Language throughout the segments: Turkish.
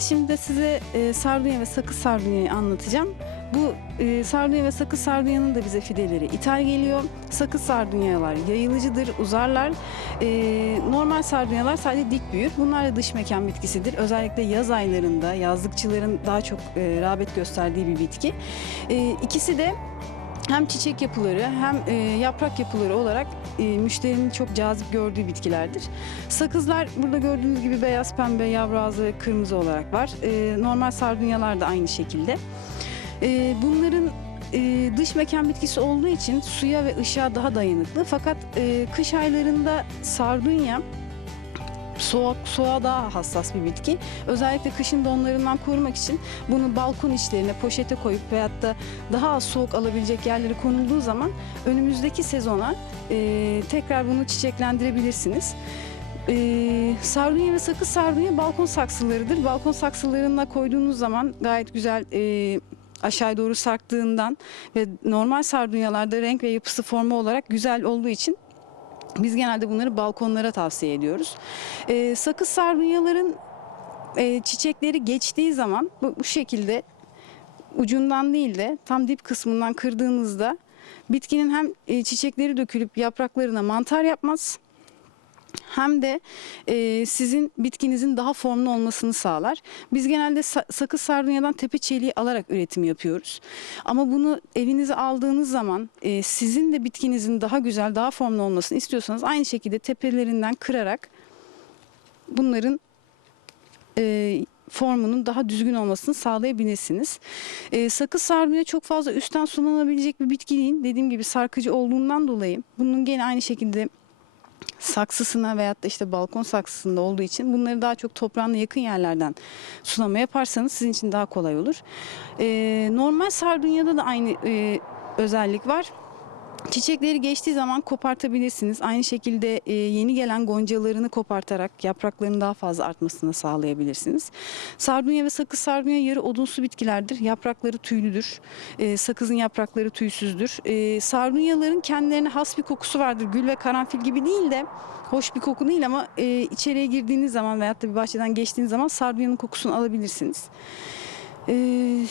şimdi de size e, sardunya ve sakız sardunyayı anlatacağım. Bu e, sardunya ve sakız sardunyanın da bize fideleri ithal geliyor. Sakız sardunyalar yayılıcıdır, uzarlar. E, normal sardunyalar sadece dik büyür. Bunlar da dış mekan bitkisidir. Özellikle yaz aylarında yazlıkçıların daha çok e, rağbet gösterdiği bir bitki. E, ikisi de hem çiçek yapıları hem e, yaprak yapıları olarak e, müşterinin çok cazip gördüğü bitkilerdir. Sakızlar burada gördüğünüz gibi beyaz, pembe, yavru ağzı kırmızı olarak var. E, normal sardunyalar da aynı şekilde. E, bunların e, dış mekan bitkisi olduğu için suya ve ışığa daha dayanıklı. Fakat e, kış aylarında sardunya soğuk, soğuğa daha hassas bir bitki. Özellikle kışın donlarından korumak için bunu balkon içlerine poşete koyup veyahut da daha az soğuk alabilecek yerlere konulduğu zaman önümüzdeki sezona e, tekrar bunu çiçeklendirebilirsiniz. E, sardunya ve sakız sardunya balkon saksılarıdır. Balkon saksılarına koyduğunuz zaman gayet güzel e, aşağı doğru sarktığından ve normal sardunyalarda renk ve yapısı formu olarak güzel olduğu için biz genelde bunları balkonlara tavsiye ediyoruz. Ee, sakız sardunyaların e, çiçekleri geçtiği zaman bu, bu şekilde ucundan değil de tam dip kısmından kırdığınızda bitkinin hem e, çiçekleri dökülüp yapraklarına mantar yapmaz hem de e, sizin bitkinizin daha formlu olmasını sağlar. Biz genelde sa- sakız sardunyadan tepe çeliği alarak üretim yapıyoruz. Ama bunu evinize aldığınız zaman e, sizin de bitkinizin daha güzel, daha formlu olmasını istiyorsanız aynı şekilde tepelerinden kırarak bunların e, formunun daha düzgün olmasını sağlayabilirsiniz. E, sakız sardunya çok fazla üstten sulanabilecek bir bitki değil. Dediğim gibi sarkıcı olduğundan dolayı bunun gene aynı şekilde saksısına veyahut da işte balkon saksısında olduğu için bunları daha çok toprağına yakın yerlerden sulama yaparsanız sizin için daha kolay olur. Ee, normal sardunyada da aynı e, özellik var. Çiçekleri geçtiği zaman kopartabilirsiniz. Aynı şekilde e, yeni gelen goncalarını kopartarak yapraklarının daha fazla artmasını sağlayabilirsiniz. Sardunya ve sakız sardunya yarı odunsu bitkilerdir. Yaprakları tüylüdür. E, sakızın yaprakları tüysüzdür. E, sardunyaların kendilerine has bir kokusu vardır. Gül ve karanfil gibi değil de hoş bir koku değil ama içeriye girdiğiniz zaman veyahut da bir bahçeden geçtiğiniz zaman sardunyanın kokusunu alabilirsiniz. Eee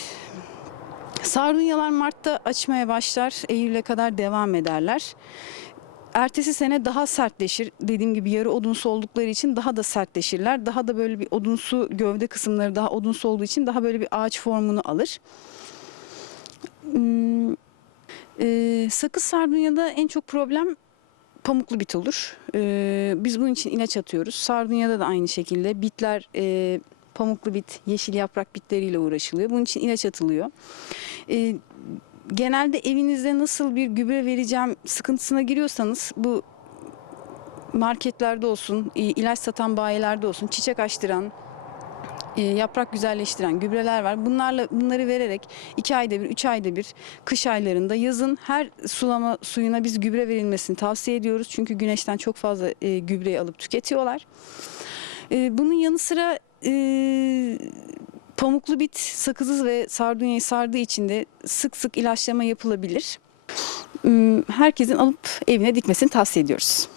Sardunyalar Mart'ta açmaya başlar, Eylül'e kadar devam ederler. Ertesi sene daha sertleşir. Dediğim gibi yarı odunsu oldukları için daha da sertleşirler. Daha da böyle bir odunsu gövde kısımları daha odunsu olduğu için daha böyle bir ağaç formunu alır. Hmm, e, sakız sardunyada en çok problem pamuklu bit olur. E, biz bunun için ilaç atıyoruz. Sardunyada da aynı şekilde bitler e, pamuklu bit, yeşil yaprak bitleriyle uğraşılıyor. Bunun için ilaç atılıyor. E, genelde evinizde nasıl bir gübre vereceğim sıkıntısına giriyorsanız bu marketlerde olsun, i- ilaç satan bayilerde olsun, çiçek açtıran, e, yaprak güzelleştiren gübreler var. Bunlarla bunları vererek iki ayda bir, üç ayda bir kış aylarında yazın her sulama suyuna biz gübre verilmesini tavsiye ediyoruz. Çünkü güneşten çok fazla e, gübreyi alıp tüketiyorlar. E, bunun yanı sıra e, pamuklu bit sakızı ve sardunyayı sardığı için de sık sık ilaçlama yapılabilir. Hmm, Herkesin alıp evine dikmesini tavsiye ediyoruz.